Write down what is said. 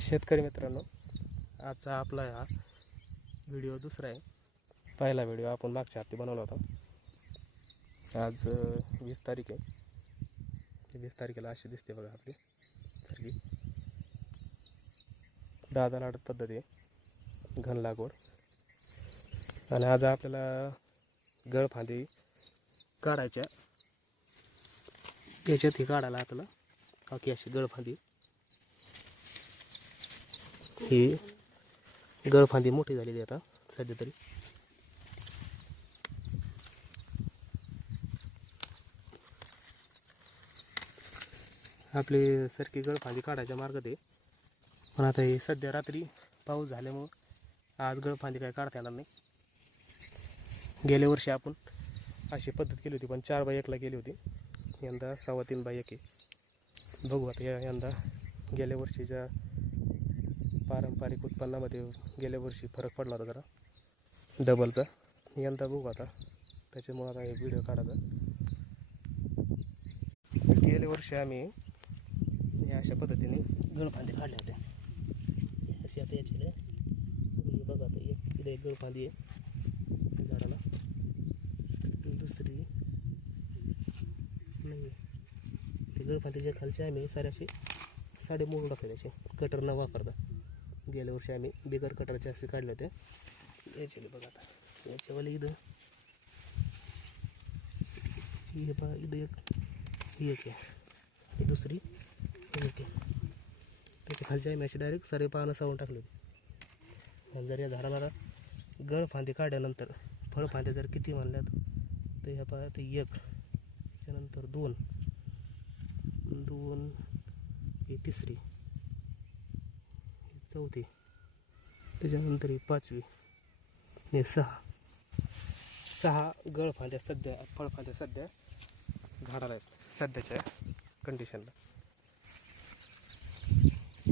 शेतकरी मित्रांनो आजचा आपला हा व्हिडिओ दुसरा आहे. पहिला व्हिडिओ आपण मागच्या हप्ते बनवला होता. आज वीस तारीख आहे. वीस तारखेला अशी दिसते बघा आपली. सारखी. दादा लाडत पद्धती आहे. घन लागवड. आणि आज आपल्याला गळफांदी काढायच्या. याच्यात ही काढायला आपल्याला बाकी अशी गळफांदी ही गळफांदी मोठी झालेली आहे आता सध्या तरी. आपली सरकी गळफांदी काढायच्या मार्गात आहे. पण आता हे सध्या रात्री पाऊस झाल्यामुळं आज गळफांदी काय काढता येणार नाही. गेल्या वर्षी आपण अशी पद्धत केली होती पण चार बाय एकला गेली होती. यंदा सव्वा तीन बाय एक आहे. बघू आता या यंदा गेल्या वर्षीच्या पारंपरिक उत्पन्नामध्ये गेल्या वर्षी फरक पडला होता जरा. डबलचा यंदा बघू आता. त्याच्यामुळं आता हे व्हिडिओ काढायचा. गेल्या वर्षी आम्ही या अशा पद्धतीने गळफांदी काढल्या होत्या. अशी आता याची बघा आता एक इथे एक गळफांदी आहे. झाडाला. दुसरी नाही ते गळफांदीच्या खालचे आम्ही सारे असे साडे मोडून टाकले त्याचे कटर न वापरता. गेल्या वर्षी आम्ही बिगर कटरचे असे काढले होते. याचे बघा आता. याच्यावाले इथं. हे पहा इथं एक. ही एक आहे. दुसरी. एक आहे. त्याच्या खालचे आम्ही असे डायरेक्ट सारे पानं सावून टाकले होते. आणि जर या झाडाला गळ फांदी काढल्यानंतर फळफांद्या जर किती म्हणल्यात तर ह्या पहा ते एक. त्यानंतर दोन. दोन. ही तिसरी. चौथी त्याच्यानंतर ही पाचवी हे सहा. सहा गळफांद्या सध्या फळफांद्या सध्या झाडाला आहेत सध्याच्या कंडिशनला